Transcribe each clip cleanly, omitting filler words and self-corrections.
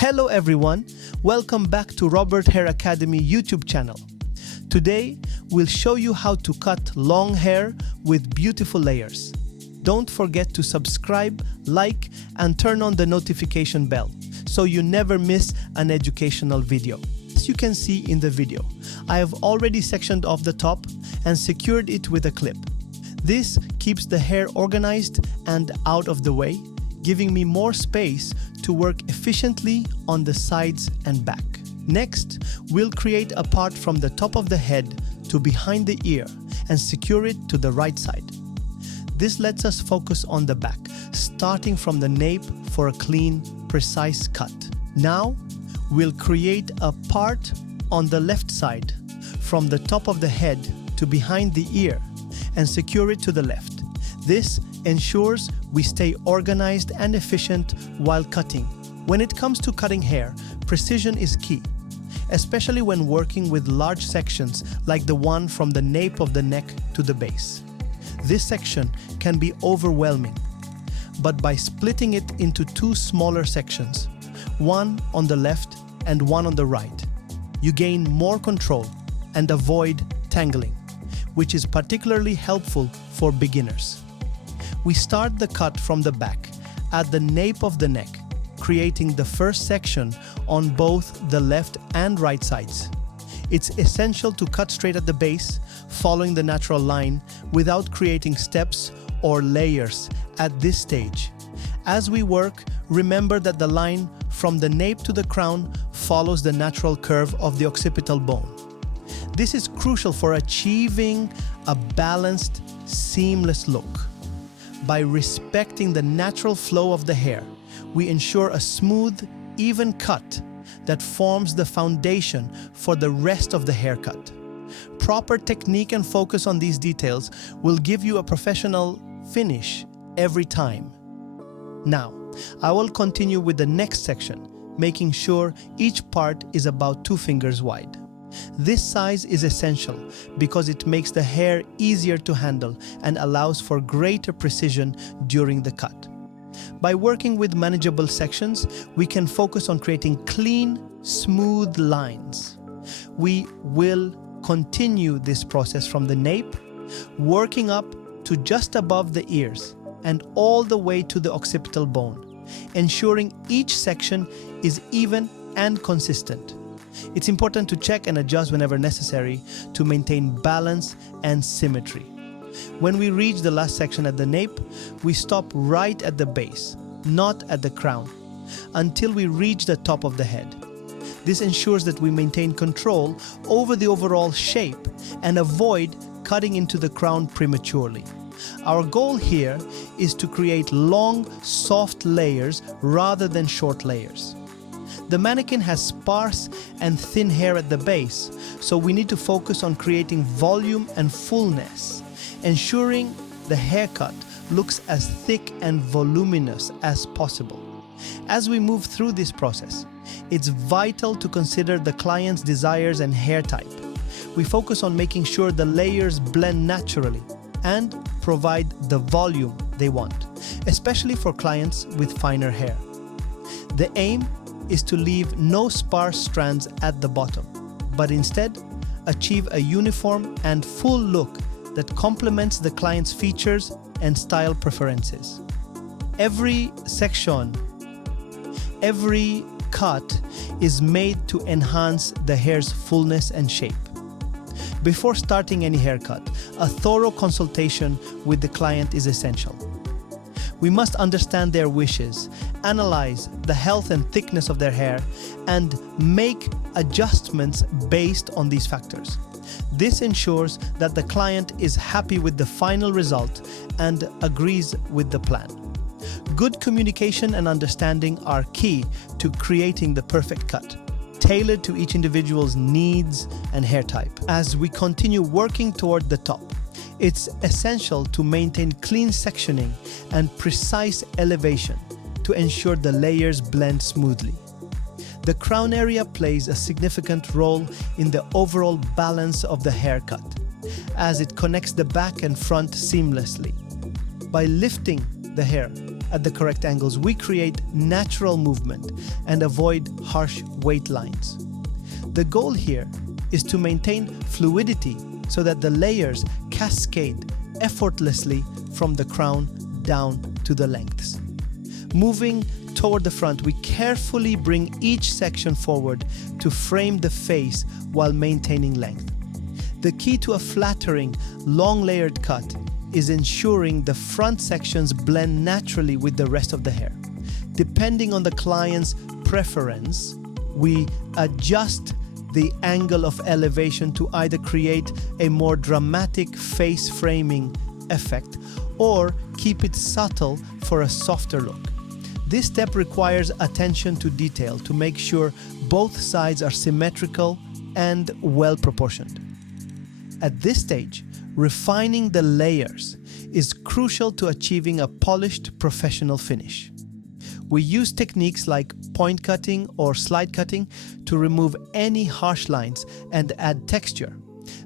Hello everyone, welcome back to Robert Hair Academy YouTube channel. Today, we'll show you how to cut long hair with beautiful layers. Don't forget to subscribe, like, and turn on the notification bell so you never miss an educational video. As you can see in the video, I have already sectioned off the top and secured it with a clip. This keeps the hair organized and out of the way, giving me more space to work efficiently on the sides and back. Next, we'll create a part from the top of the head to behind the ear and secure it to the right side. This lets us focus on the back, starting from the nape for a clean, precise cut. Now, we'll create a part on the left side from the top of the head to behind the ear and secure it to the left. This ensures we stay organized and efficient while cutting. When it comes to cutting hair, precision is key, especially when working with large sections like the one from the nape of the neck to the base. This section can be overwhelming, but by splitting it into two smaller sections, one on the left and one on the right, you gain more control and avoid tangling, which is particularly helpful for beginners. We start the cut from the back at the nape of the neck, creating the first section on both the left and right sides. It's essential to cut straight at the base, following the natural line without creating steps or layers at this stage. As we work, remember that the line from the nape to the crown follows the natural curve of the occipital bone. This is crucial for achieving a balanced, seamless look. By respecting the natural flow of the hair, we ensure a smooth, even cut that forms the foundation for the rest of the haircut. Proper technique and focus on these details will give you a professional finish every time. Now, I will continue with the next section, making sure each part is about 2 fingers wide. This size is essential because it makes the hair easier to handle and allows for greater precision during the cut. By working with manageable sections, we can focus on creating clean, smooth lines. We will continue this process from the nape, working up to just above the ears and all the way to the occipital bone, ensuring each section is even and consistent. It's important to check and adjust whenever necessary to maintain balance and symmetry. When we reach the last section at the nape, we stop right at the base, not at the crown, until we reach the top of the head. This ensures that we maintain control over the overall shape and avoid cutting into the crown prematurely. Our goal here is to create long, soft layers rather than short layers. The mannequin has sparse and thin hair at the base, so we need to focus on creating volume and fullness, ensuring the haircut looks as thick and voluminous as possible. As we move through this process, it's vital to consider the client's desires and hair type. We focus on making sure the layers blend naturally and provide the volume they want, especially for clients with finer hair. The aim is to leave no sparse strands at the bottom, but instead achieve a uniform and full look that complements the client's features and style preferences. Every section, every cut is made to enhance the hair's fullness and shape. Before starting any haircut, a thorough consultation with the client is essential. We must understand their wishes, analyze the health and thickness of their hair, and make adjustments based on these factors. This ensures that the client is happy with the final result and agrees with the plan. Good communication and understanding are key to creating the perfect cut, tailored to each individual's needs and hair type. As we continue working toward the top, it's essential to maintain clean sectioning and precise elevation to ensure the layers blend smoothly. The crown area plays a significant role in the overall balance of the haircut, as it connects the back and front seamlessly. By lifting the hair at the correct angles, we create natural movement and avoid harsh weight lines. The goal here is to maintain fluidity so that the layers cascade effortlessly from the crown down to the lengths. Moving toward the front, we carefully bring each section forward to frame the face while maintaining length. The key to a flattering, long layered cut is ensuring the front sections blend naturally with the rest of the hair. Depending on the client's preference, we adjust the angle of elevation to either create a more dramatic face framing effect or keep it subtle for a softer look. This step requires attention to detail to make sure both sides are symmetrical and well proportioned. At this stage, refining the layers is crucial to achieving a polished professional finish. We use techniques like point cutting or slide cutting to remove any harsh lines and add texture,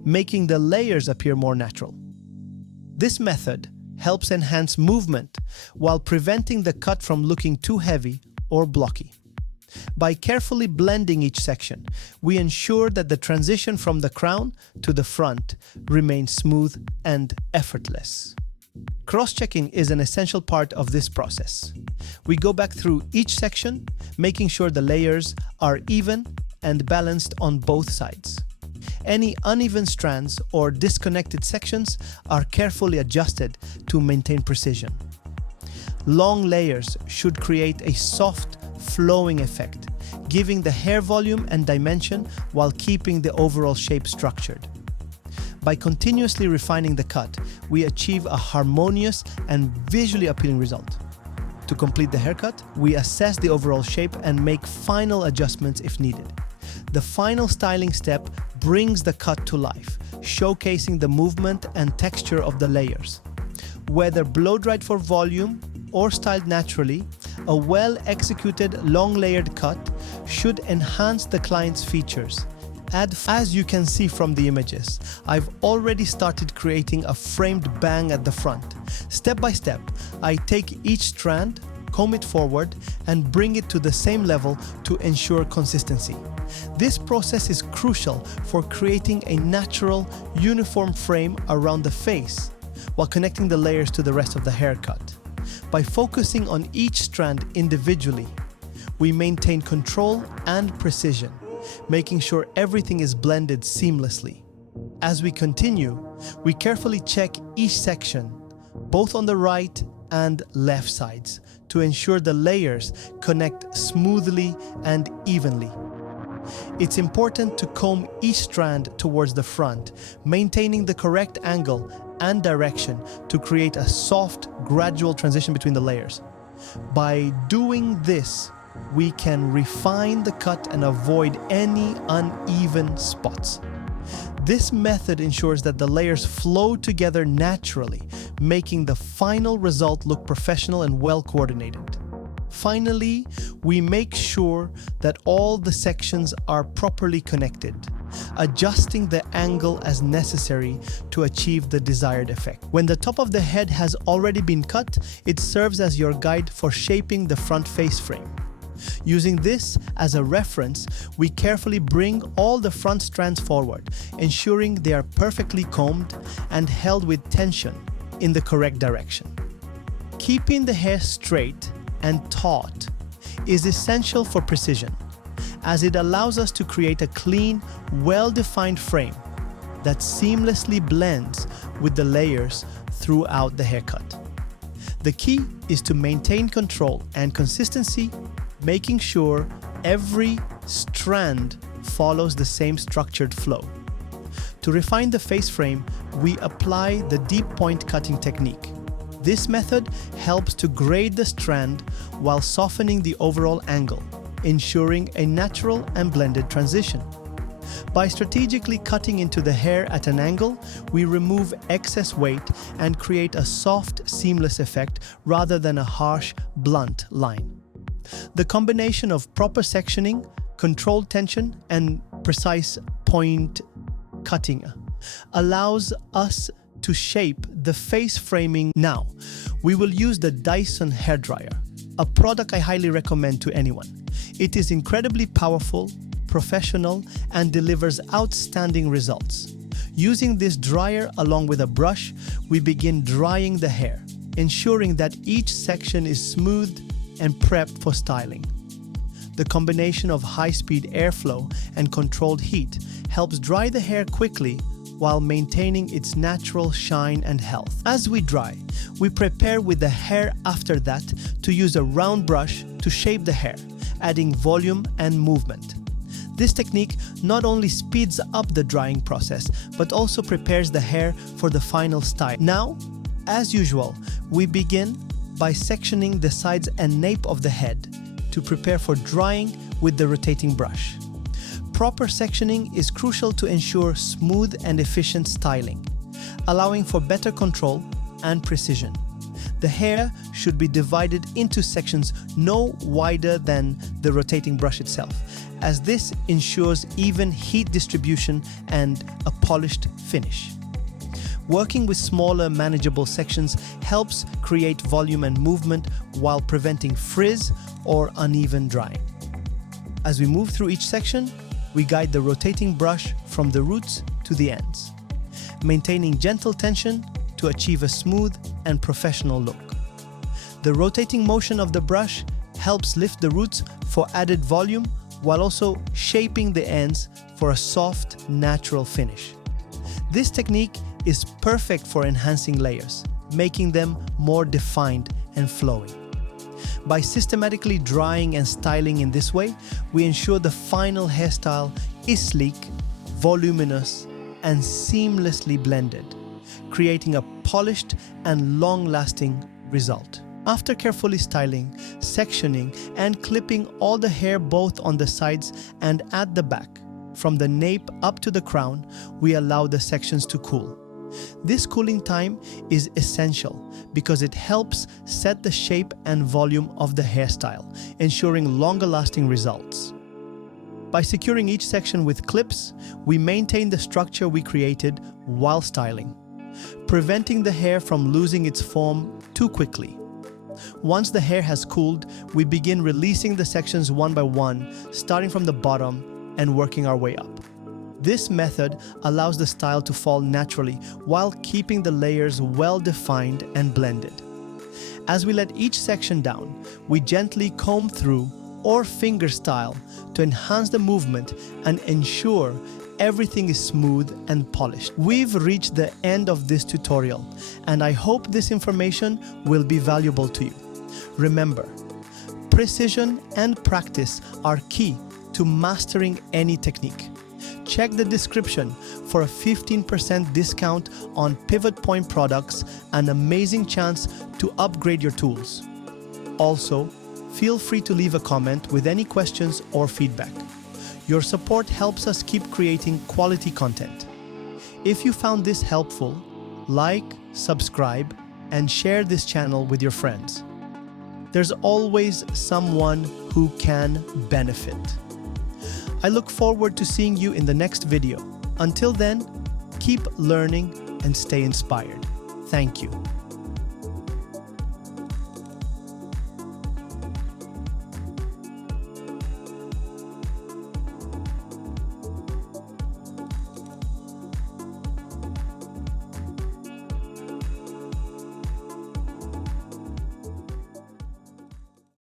making the layers appear more natural. This method helps enhance movement while preventing the cut from looking too heavy or blocky. By carefully blending each section, we ensure that the transition from the crown to the front remains smooth and effortless. Cross-checking is an essential part of this process. We go back through each section, making sure the layers are even and balanced on both sides. Any uneven strands or disconnected sections are carefully adjusted to maintain precision. Long layers should create a soft, flowing effect, giving the hair volume and dimension while keeping the overall shape structured. By continuously refining the cut, we achieve a harmonious and visually appealing result. To complete the haircut, we assess the overall shape and make final adjustments if needed. The final styling step brings the cut to life, showcasing the movement and texture of the layers. Whether blow-dried for volume or styled naturally, a well-executed long-layered cut should enhance the client's features. As you can see from the images, I've already started creating a framed bang at the front. Step by step, I take each strand, comb it forward, and bring it to the same level to ensure consistency. This process is crucial for creating a natural, uniform frame around the face, while connecting the layers to the rest of the haircut. By focusing on each strand individually, we maintain control and precision, making sure everything is blended seamlessly. As we continue, we carefully check each section, both on the right and left sides, to ensure the layers connect smoothly and evenly. It's important to comb each strand towards the front, maintaining the correct angle and direction to create a soft, gradual transition between the layers. By doing this, we can refine the cut and avoid any uneven spots. This method ensures that the layers flow together naturally, making the final result look professional and well coordinated. Finally, we make sure that all the sections are properly connected, adjusting the angle as necessary to achieve the desired effect. When the top of the head has already been cut, it serves as your guide for shaping the front face frame. Using this as a reference, we carefully bring all the front strands forward, ensuring they are perfectly combed and held with tension in the correct direction. Keeping the hair straight and taut is essential for precision, as it allows us to create a clean, well-defined frame that seamlessly blends with the layers throughout the haircut. The key is to maintain control and consistency, making sure every strand follows the same structured flow. To refine the face frame, we apply the deep point cutting technique. This method helps to grade the strand while softening the overall angle, ensuring a natural and blended transition. By strategically cutting into the hair at an angle, we remove excess weight and create a soft, seamless effect rather than a harsh, blunt line. The combination of proper sectioning, controlled tension, and precise point cutting allows us to shape the face framing. Now, we will use the Dyson hairdryer, a product I highly recommend to anyone. It is incredibly powerful, professional, and delivers outstanding results. Using this dryer along with a brush, we begin drying the hair, ensuring that each section is smoothed and prepped for styling. The combination of high-speed airflow and controlled heat helps dry the hair quickly while maintaining its natural shine and health. As we dry, we prepare with the hair after that to use a round brush to shape the hair, adding volume and movement. This technique not only speeds up the drying process, but also prepares the hair for the final style. Now, as usual, we begin by sectioning the sides and nape of the head to prepare for drying with the rotating brush. Proper sectioning is crucial to ensure smooth and efficient styling, allowing for better control and precision. The hair should be divided into sections no wider than the rotating brush itself, as this ensures even heat distribution and a polished finish. Working with smaller, manageable sections helps create volume and movement while preventing frizz or uneven drying. As we move through each section, we guide the rotating brush from the roots to the ends, maintaining gentle tension to achieve a smooth and professional look. The rotating motion of the brush helps lift the roots for added volume while also shaping the ends for a soft, natural finish. This technique is perfect for enhancing layers, making them more defined and flowing. By systematically drying and styling in this way, we ensure the final hairstyle is sleek, voluminous, and seamlessly blended, creating a polished and long-lasting result. After carefully styling, sectioning, and clipping all the hair both on the sides and at the back, from the nape up to the crown, we allow the sections to cool. This cooling time is essential because it helps set the shape and volume of the hairstyle, ensuring longer-lasting results. By securing each section with clips, we maintain the structure we created while styling, preventing the hair from losing its form too quickly. Once the hair has cooled, we begin releasing the sections one by one, starting from the bottom and working our way up. This method allows the style to fall naturally while keeping the layers well defined and blended. As we let each section down, we gently comb through or finger style to enhance the movement and ensure everything is smooth and polished. We've reached the end of this tutorial, and I hope this information will be valuable to you. Remember, precision and practice are key to mastering any technique. Check the description for a 15% discount on Pivot Point products, an amazing chance to upgrade your tools. Also, feel free to leave a comment with any questions or feedback. Your support helps us keep creating quality content. If you found this helpful, like, subscribe, and share this channel with your friends. There's always someone who can benefit. I look forward to seeing you in the next video. Until then, keep learning and stay inspired. Thank you.